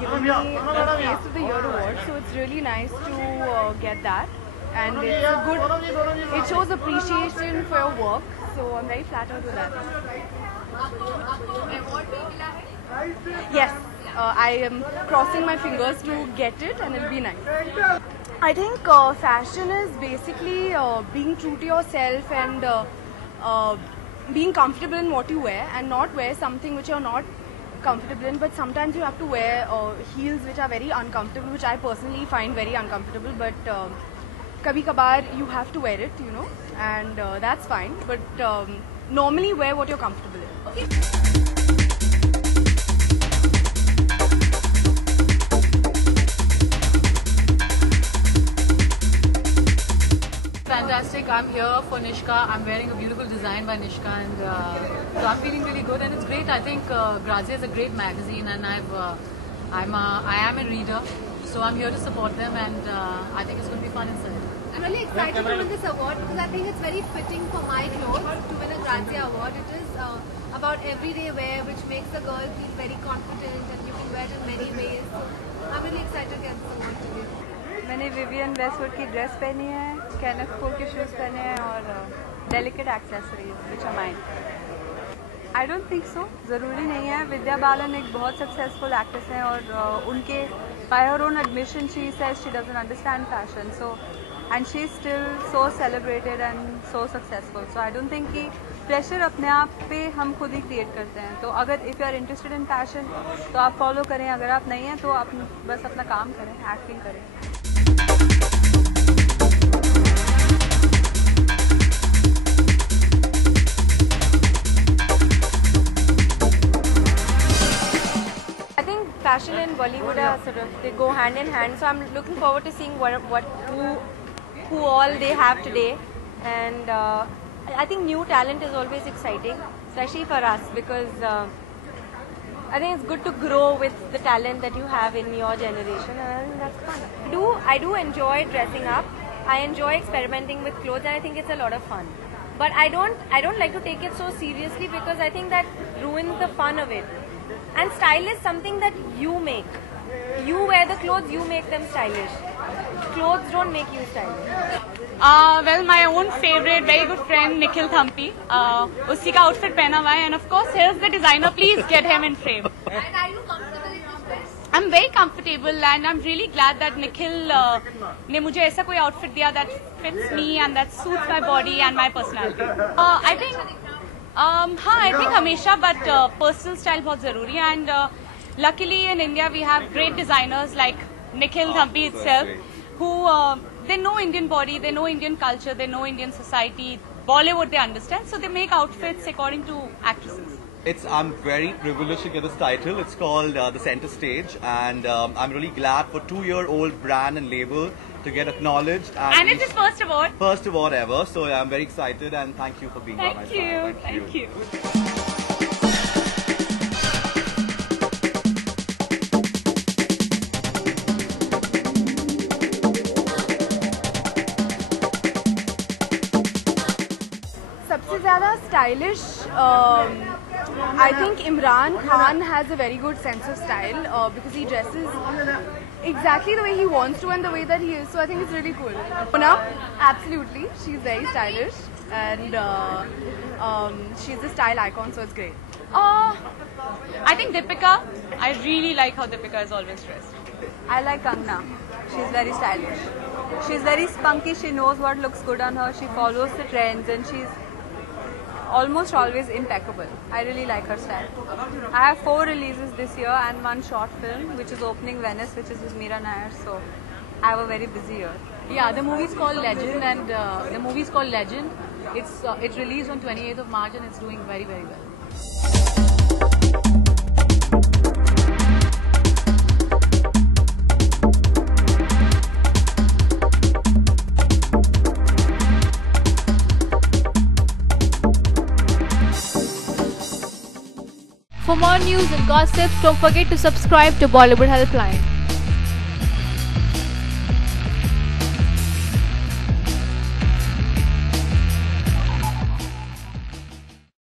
given me the Face of the Year award, so it's really nice to get that, and it's a good. It shows appreciation for your work, so I'm very flattered with that. Yes, I am crossing my fingers to get it, and it'll be nice. I think fashion is basically being true to yourself and being comfortable in what you wear, and not wear something which you're not comfortable in. But sometimes you have to wear heels which are very uncomfortable, which I personally find very uncomfortable. But kabhi kabar you have to wear it, you know, and that's fine. But normally wear what you're comfortable in. Fantastic. I'm here for Nishka. I'm wearing a beautiful design by Nishka, and so I'm feeling really good, and it's great. I think Grazia is a great magazine, and I am a reader, so I'm here to support them, and I think it's going to be fun inside. I'm really excited to win this award because I think it's very fitting for my clothes to win a Grazia award. It is about everyday wear, which makes the girl feel very confident, and you can wear it in many ways. So I'm really excited to get this award today. मैंने Vivienne Westwood की dress पहनी है, Kenneth Cole के shoes पहने हैं और delicate accessories which are mine. I don't think so, ज़रूरी नहीं है. विद्या बालन एक बहुत सक्सेसफुल एक्ट्रेस हैं और उनके bye her own admission she says she doesn't understand fashion, so and she is still so celebrated and so successful. So I don't think कि pressure अपने आप पे हम खुद ही क्रिएट करते हैं. तो अगर if you are interested in fashion तो आप फॉलो करें, अगर आप नहीं हैं तो आप बस अपना काम करें, एक्टिंग करें. Fashion and Bollywood are sort of, they go hand in hand, so I'm looking forward to seeing who all they have today, and I think new talent is always exciting, especially for us, because I think it's good to grow with the talent that you have in your generation, and I think that's fun. I do enjoy dressing up. I enjoy experimenting with clothes, and I think it's a lot of fun. But I don't like to take it so seriously, because I think that ruins the fun of it. And style is something that you make. You wear the clothes, you make them stylish. Clothes don't make you stylish. Well, my own favorite, very good friend Nikhil Thampi. Usi ka outfit pehna hua hai, and of course here's the designer. Please get him in frame. And are you comfortable in this dress? I'm very comfortable, and I'm really glad that Nikhil ने मुझे ऐसा कोई outfit दिया that fits me and that suits my body and my personality. I think I think हमेशा, but personal style बहुत ज़रूरी है, and luckily in India we have great designers like Nikhil Thampi itself, who they know Indian body, they know Indian culture, they know Indian society, Bollywood they understand, so they make outfits according to actresses. I'm very privileged to get this title. It's called The Center Stage, and I'm really glad for 2-year-old brand and label to get acknowledged. And it's his first award. First award ever, so I'm very excited, and thank you for being by my side. Thank you. सबसे ज़्यादा stylish, I think Imran Khan has a very good sense of style because he dresses exactly the way he wants to and the way that he is. So I think it's really cool. Mona, absolutely, she's very stylish, and she's a style icon, so it's great. I think Deepika. I really like how Deepika is always dressed. I like Kangna. She's very stylish. She's very spunky. She knows what looks good on her. She follows the trends, and she's almost always impeccable. I really like her style. I have 4 releases this year and 1 short film which is opening Venice, which is with Meera Nair, so I have a very busy year. Yeah, the movie is called Legend, and it's released on 28th of March, and it's doing very, very well. For more news and gossip, don't forget to subscribe to Bollywood Helpline.